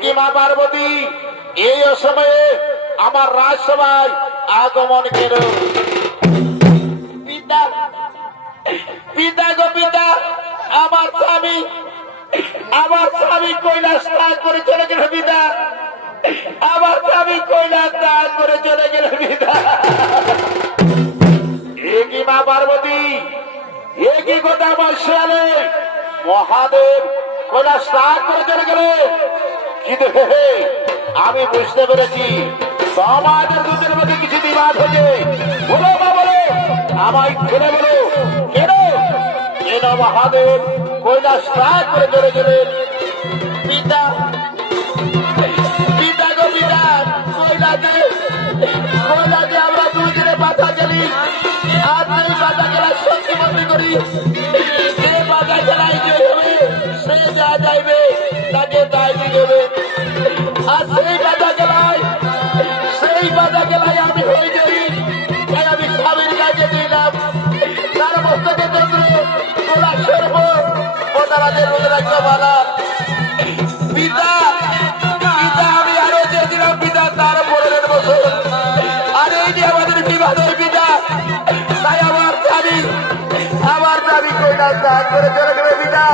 কি মা পার্বতী এই সময়ে আমার রাজসভায় আগমন কেন? পিতা পিতা গো পিতা, আমার স্বামী কৈলাস ত্যাগ করে চলে গেল পিতা, আমার স্বামী কৈলাস ত্যাগ করে চলে গেল পিতা। এ কি মা পার্বতী, এ কি কথা আমার শেয়ালে মহাদেব কৈলাস ত্যাগ করে চলে গেলে। কিন্তু আমি বুঝতে পেরেছি তোমাদের দুজনের মধ্যে কিছু বিবাদ হয়েছে। বলো বা বলো, আমায় ফেলে বলো, কেন কেন মহাদেব কৈলাস ত্যাগ করে চলে গেলেন? পিতা পিতা গো পিতা, কৈলাসে আমরা দুজনে বাধা গেলি, আর সেই বাধা গেলা সত্যি মনে করি যে বাধা গেলায় যে হবে সে যা যাইবে তাকে তাই দেবে। আর সেই বাধা গেলায় আমি হয়ে যাই, তাই আমি স্বামীর কাছে দিলাম তার মস্তকে চন্দ্র কৈলাসের উপর ওনারাদের রুদ্রাক্ষ মালা। পিতা পিতা আমি আরো চেয়েছিলাম পিতা তার উপরে বছর, আর এই যে আমাদের বিবাদ পিতা, তাই আমার স্বামী কৈলাস ত্যাগ করে চলে গেলে পিতা,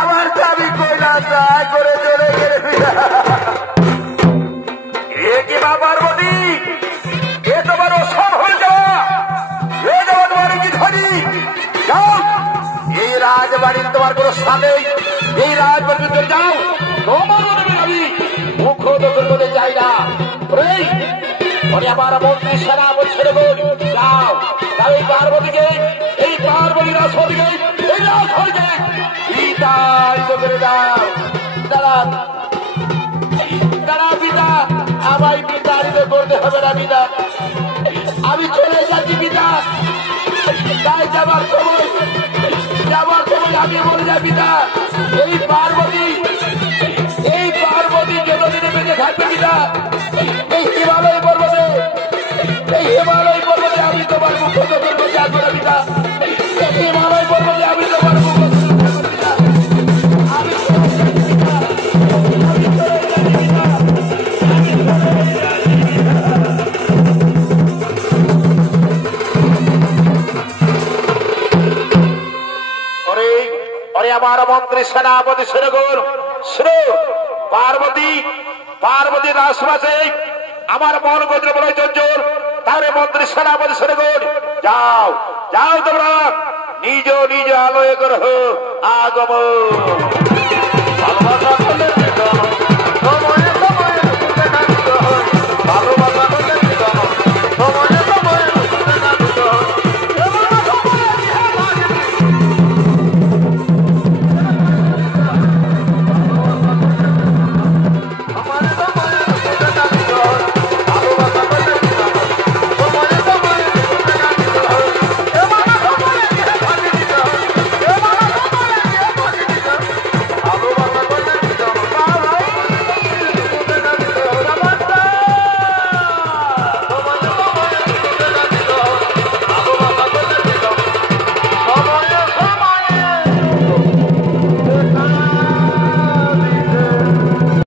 আমার স্বামী কৈলাস ত্যাগ করে চলে গেলে পিতা। এ কি মা পার্বতী, এ তোমার অসম হয়ে যাওয়া, এ যাওয়া তোমার কি ধরি যাও, এই রাজবাড়ির তোমার কোনো সাথে এই রাজবাড়ির ভিতরে যাও, তোমার আমি মুখ দখল করে যাই না। আমার মন্ত্রী সেনা ছেড়ে যাও, এই পার্বতীকে এই পার্বতীর আসরকে এই আসরকে পিতাই তো করে দাও। দাঁড়া দাঁড়া পিতা, আমায় পিতারিত করতে হবে না পিতা, আমি চলে যাচ্ছি পিতা। তাই যাবার সময় আমি বলে যাই পিতা, এই পার্বতী যতদিনে বেঁচে থাকবে পিতা, এই হিমালয় পর্বতে আমি তোমার মুখ দখল করতে আসবো না পিতা, এই হিমালয় পর্বতে আমি তোমার মুখ দখল করবো পিতা, আমি আমার মন্ত্রী সেনাপতি সেরগর পার্বতী রাজবাসে আমার মন গোত্র বড় চঞ্চল, তাহলে মন্ত্রী সেনাপতি সেরগর যাও যাও, তোমরা নিজ নিজ আলয় গ্রহ আগমন।